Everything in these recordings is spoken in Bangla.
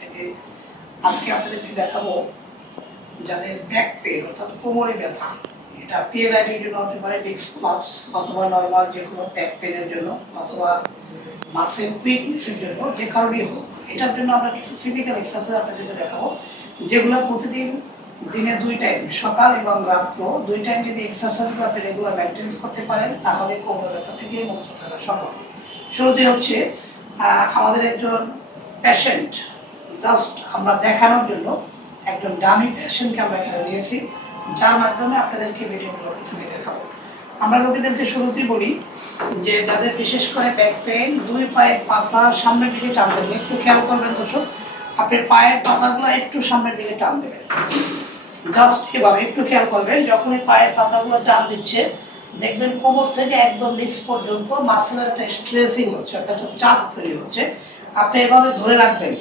থেকে আজকে আপনাদেরকে দেখাবো যাদের ব্যাক পেন অর্থাৎ কোমরে ব্যথা, এটা পিএলআইডির জন্য হতে পারে, ডিস্ক প্রলাপস অথবা নর্মাল যে কোনো ব্যাক পেনের জন্য অথবা মাসেল উইকনেসের জন্য, যে কারণেই হোক, এটার জন্য আমরা কিছু ফিজিক্যাল এক্সারসাইজ আপনাদেরকে দেখাবো, যেগুলো প্রতিদিন দিনে 2 টাইম সকাল এবং রাত্র 2 টাইম যদি এক্সারসাইজগুলো আপনি রেগুলার মেনটেন করতে পারেন তাহলে কোমরে ব্যথা থেকে মুক্ত থাকা সম্ভব। শুরুতেই হচ্ছে আমাদের একজন পেশেন্ট, জাস্ট আমরা দেখানোর জন্য একজন ডামি পেশেন্টকে আমরা এখানে নিয়েছি, যার মাধ্যমে আপনাদেরকে ভিডিওগুলো প্রথমে দেখাবো। আমরা রোগীদেরকে শুরুতেই বলি যে যাদের বিশেষ করে ব্যাক পেন, 2 পায়ের পাতা সামনের দিকে টান দেবেন। একটু খেয়াল করবেন দর্শক, আপনার পায়ের পাতাগুলো একটু সামনের দিকে টান দেবেন, জাস্ট এভাবে একটু খেয়াল করবেন। যখনই পায়ের পাতাগুলো টান দিচ্ছে দেখবেন কোমর থেকে একদম নিচ পর্যন্ত মাসেলের একটা স্ট্রেচিং হচ্ছে, অর্থাৎ একটা চাপ তৈরি হচ্ছে। আপনি এভাবে ধরে রাখবেন,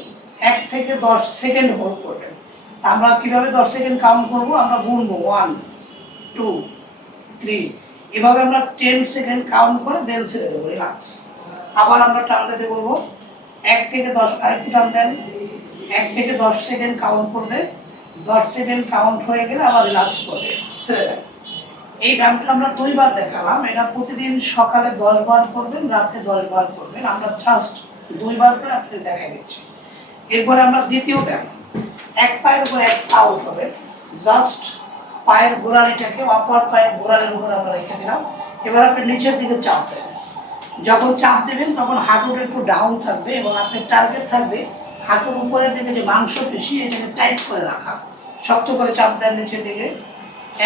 1 থেকে 10 সেকেন্ড হোল্ড করবেন। আমরা কিভাবে 10 সেকেন্ড কাউন্ট করব, আমরা গুনবো 1 2 3, এভাবে আমরা 10 সেকেন্ড কাউন্ট করে দেন ছেড়ে দেবো, রিল্যাক্স। আবার আমরা টান দিতে বলবো 1 থেকে 10, আরেকটু টান দেন, 1 থেকে 10 সেকেন্ড কাউন্ট করবে, 10 সেকেন্ড কাউন্ট হয়ে গেলে আবার রিল্যাক্স করবে, ছেড়ে দেন। এই ব্যায়ামটা আমরা 2 বার দেখালাম, এটা প্রতিদিন সকালে 10 বার করবেন, রাতে 10 বার করবেন। আমরা জাস্ট 2 বার করে আপনাদের দেখাই দিচ্ছি। এরপরে আমরা দ্বিতীয় ব্যায়াম, 1 পায়ের উপর 1 পা উঠাবে, জাস্ট পায়ের গোড়ালিটাকে অপর পায়ের গোড়ালির উপর আমরা রেখে দিলাম। এবার আপনি নিচের দিকে চাপ দেন, যখন চাপ দেবেন তখন হাঁটুটা একটু ডাউন থাকবে এবং আপনার টার্গেট থাকবে হাঁটুর উপরের দিকে যে মাংসপেশি, এটাকে টাইট করে রাখা। শক্ত করে চাপ দেন নিচের দিকে,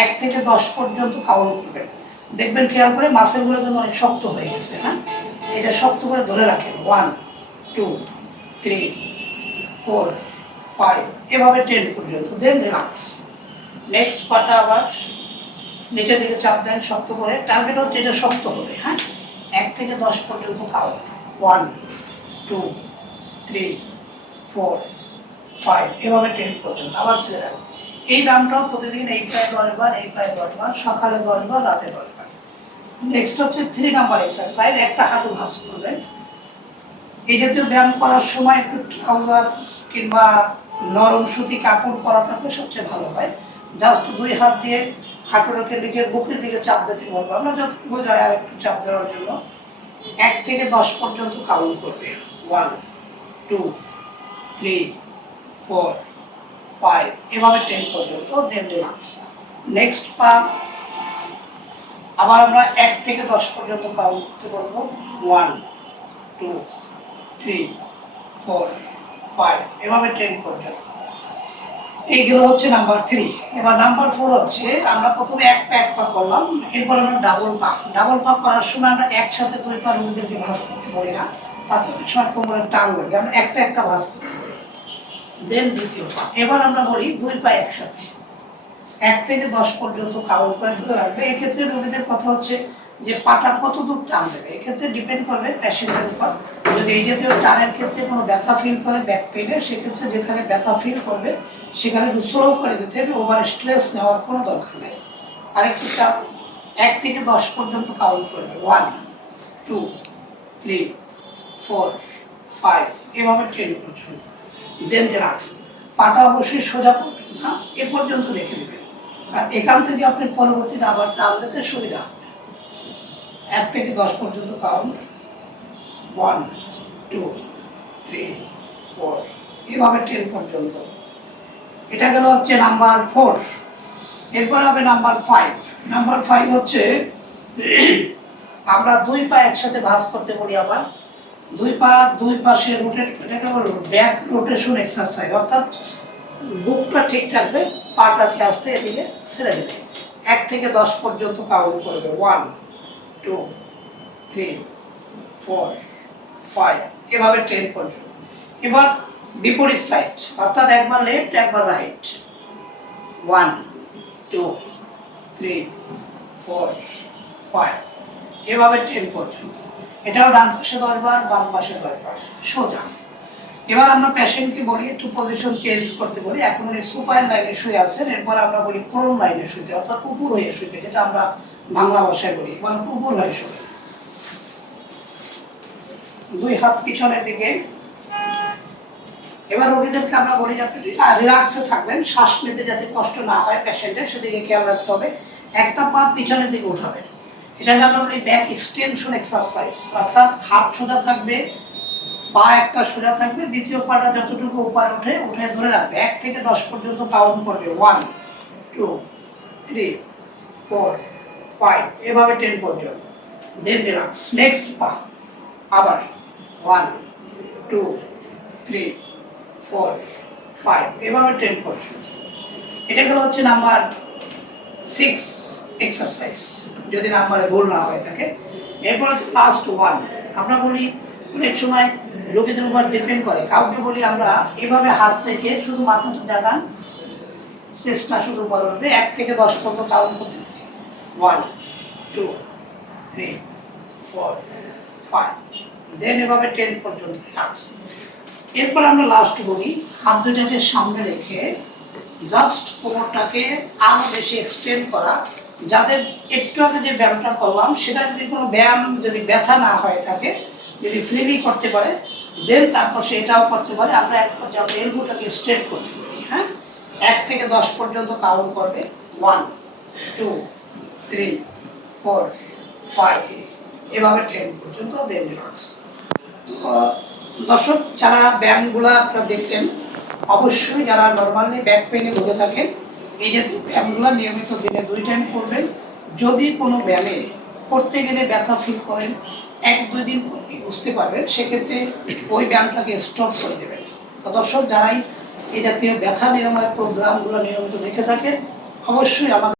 1 থেকে 10 পর্যন্ত কাউন্ট করবেন। দেখবেন খেয়াল করে মাসেলগুলো কিন্তু অনেক শক্ত হয়ে গেছে, হ্যাঁ, এটা শক্ত করে ধরে রাখেন। 1 2 3 4 5, এভাবে 10 পর্যন্ত, দেন রিল্যাক্স। নেক্সট পাটা আবার নিচের দিকে চাপ দেন শক্ত করে, টার্গেট হচ্ছে এটা শক্ত হবে, হ্যাঁ। 1 থেকে 10 পর্যন্ত কাউন্ট, 1 2 3 4 5, এভাবে 10 পর্যন্ত, আবার ছেড়ে দেন। এই ব্যায়ামটাও প্রতিদিন এই পায়ে 10 বার, এই পায়ে 10 বার, সকালে 10 বার, রাতে 10 বার। নেক্সট হচ্ছে 3 নাম্বার এক্সারসাইজ, একটা হাঁটু ভাঁজ করবেন। এই জাতীয় ব্যায়াম করার সময় একটু ট্রাউজার কিংবা নরম সুতি কাপড় পরা থাকলে সবচেয়ে ভালো হয়। জাস্ট 2 হাত দিয়ে হাঁটুটাকে নিজের বুকের দিকে চাপ দিতে বলবো, আমরা যতটুকু যাই আর একটু চাপ দেওয়ার জন্য। 1 থেকে 10 পর্যন্ত কাউন্ট করবে, 1 2 3 4 5, এভাবে 10 পর্যন্ত, দেন রিল্যাক্স। নেক্সট পা আবার আমরা 1 থেকে 10 পর্যন্ত কাউন্ট করতে বলবো, 1 2 3 4 5, এভাবে 10 পর্যন্ত। এইগুলো হচ্ছে নাম্বার 3। এবার নাম্বার 4 হচ্ছে, আমরা প্রথমে 1 পা করলাম, এরপর আমরা ডাবল পা। ডাবল পা করার সময় আমরা একসাথে 2 পা রোগীদেরকে ভাঁজ করতে পারি না, তাতে অনেক সময় কোমরের টান লাগে, আমরা একটা ভাঁজ করতে পারি। দেন দ্বিতীয় পা, এবার আমরা বলি 2 পা একসাথে, 1 থেকে 10 পর্যন্ত কাউন্ট করে ধরে রাখবে। এক্ষেত্রে রোগীদের কথা হচ্ছে যে পাটা কত দূর টান দেবে, এক্ষেত্রে ডিপেন্ড করবে পেশেন্টের উপর। যদি এই জাতীয় টানের ক্ষেত্রে কোনো ব্যথা ফিল করে ব্যাক পেনে, সেক্ষেত্রে যেখানে ব্যথা ফিল করবে সেখানে একটু স্লো করে দিতে হবে, ওভার স্ট্রেস নেওয়ার কোনো দরকার নেই। আরেকটু চাপ, 1 থেকে 10 পর্যন্ত কাউন্ট করবে, 1 2 3 4 5, এভাবে 10 পর্যন্ত, দেন রিল্যাক্স। পাটা অবশ্যই সোজা করবেন না, এ পর্যন্ত রেখে দেবেন, আর এখান থেকে আপনি পরবর্তীতে আবার টান দিতে সুবিধা হবে। 1 থেকে 10 পর্যন্ত কাউন্ট, 1 2 3 4, এভাবে 10 পর্যন্ত। এটা গেল হচ্ছে নাম্বার 4। এরপর হবে নাম্বার 5। নাম্বার 5 হচ্ছে আমরা 2 পা একসাথে ভাঁজ করতে পারি, আবার 2 পা 2 পাশে রোটেট, এটাকে বলে ব্যাক রোটেশন এক্সারসাইজ, অর্থাৎ বুকটা ঠিক থাকবে, পাটাকে আস্তে এদিকে ছেড়ে দেবে। 1 থেকে 10 পর্যন্ত কাউন্ট করবে, 1 2 3 4 5, এভাবে 10 পর্যন্ত। এবার বিপরীত সাইড, অর্থাৎ একবার লেফট একবার রাইট, 1 2 3 4 5, এভাবে 10 পর্যন্ত। এটাও ডান পাশে 10 বার, বাম পাশে 10 বার, সোজা। এবার আমরা পেশেন্টকে বলি একটু পজিশন চেঞ্জ করতে বলি। এখন উনি সুপাইন লাইনে শুয়ে আছেন, এরপর আমরা বলি প্রোন লাইনে শুইতে, অর্থাৎ উপর হয়ে শুইতে, যেটা আমরা বাংলা ভাষায় বলি। এবার উপর হয়ে শুয়ে, 2 হাত পিছনের দিকে, এবার রোগীদেরকে আমরা বলি যে আপনি রিল্যাক্সে থাকবেন, শ্বাস নিতে যাতে কষ্ট না হয় পেশেন্টের, সেদিকে খেয়াল রাখতে হবে। একটা পা পিছনের দিকে উঠাবেন, এটাকে আমরা বলি ব্যাক এক্সটেনশন এক্সারসাইজ, অর্থাৎ হাত সোজা থাকবে, পা একটা সোজা থাকবে, দ্বিতীয় পাটা যতটুকু উপরে উঠে ধরে রাখবে, 1 থেকে 10 পর্যন্ত কাউন্ট করবে, 1 2 3 4 5, এভাবে 10 পর্যন্ত, দেন রিল্যাক্স। নেক্সট পা আবার 1 2 3 4 5, এভাবে 10 পর্যন্ত। এটা গেল হচ্ছে নাম্বার 6 এক্সারসাইজ, যদি নাম্বারে ভুল না হয়ে থাকে। এরপর হচ্ছে লাস্ট 1। আমরা বলি অনেক সময় রোগীদের উপর ডিপেন্ড করে, কাউকে বলি আমরা এভাবে হাত রেখে শুধু মাথাটা জাগান, চেষ্টা শুধু উপরে উঠবে, 1 থেকে 10 পর্যন্ত কাউন্ট করতে পারি, 1 2 3 4 5, দেন এভাবে 10 পর্যন্ত রিল্যাক্স। এরপর আমরা লাস্ট বলি হাত দুটাকে সামনে রেখে জাস্ট কোমরটাকে আরো বেশি এক্সটেন্ড করা। যাদের একটু আগে যে ব্যায়ামটা করলাম সেটা যদি কোনো ব্যায়াম যদি ব্যথা না হয়ে থাকে, যদি ফ্রিলি করতে পারে, দেন তারপর সেটাও করতে পারে। আমরা এক পর্যায়ে আমরা এলবোটাকে স্ট্রেট করতে পারি, হ্যাঁ, 1 থেকে 10 পর্যন্ত কাউন্ট করবে, 1 2 3 4 5, এভাবে 10 পর্যন্ত, দেন রিল্যাক্স। তো দর্শক, যারা ব্যায়ামগুলো আপনারা দেখলেন, অবশ্যই যারা নর্মালি ব্যাক পেইনে ভুগে থাকেন, এই জাতীয় ব্যায়ামগুলো নিয়মিত দিনে 2 টাইম করবেন। যদি কোনো ব্যায়ামে করতে গেলে ব্যথা ফিল করেন, 1-2 দিন পরে বুঝতে পারবেন, সেক্ষেত্রে ওই ব্যায়ামটাকে স্টপ করে দেবেন। তো দর্শক, যারাই এই জাতীয় ব্যথা নিরাময় প্রোগ্রামগুলো নিয়মিত দেখে থাকেন, অবশ্যই আমাদের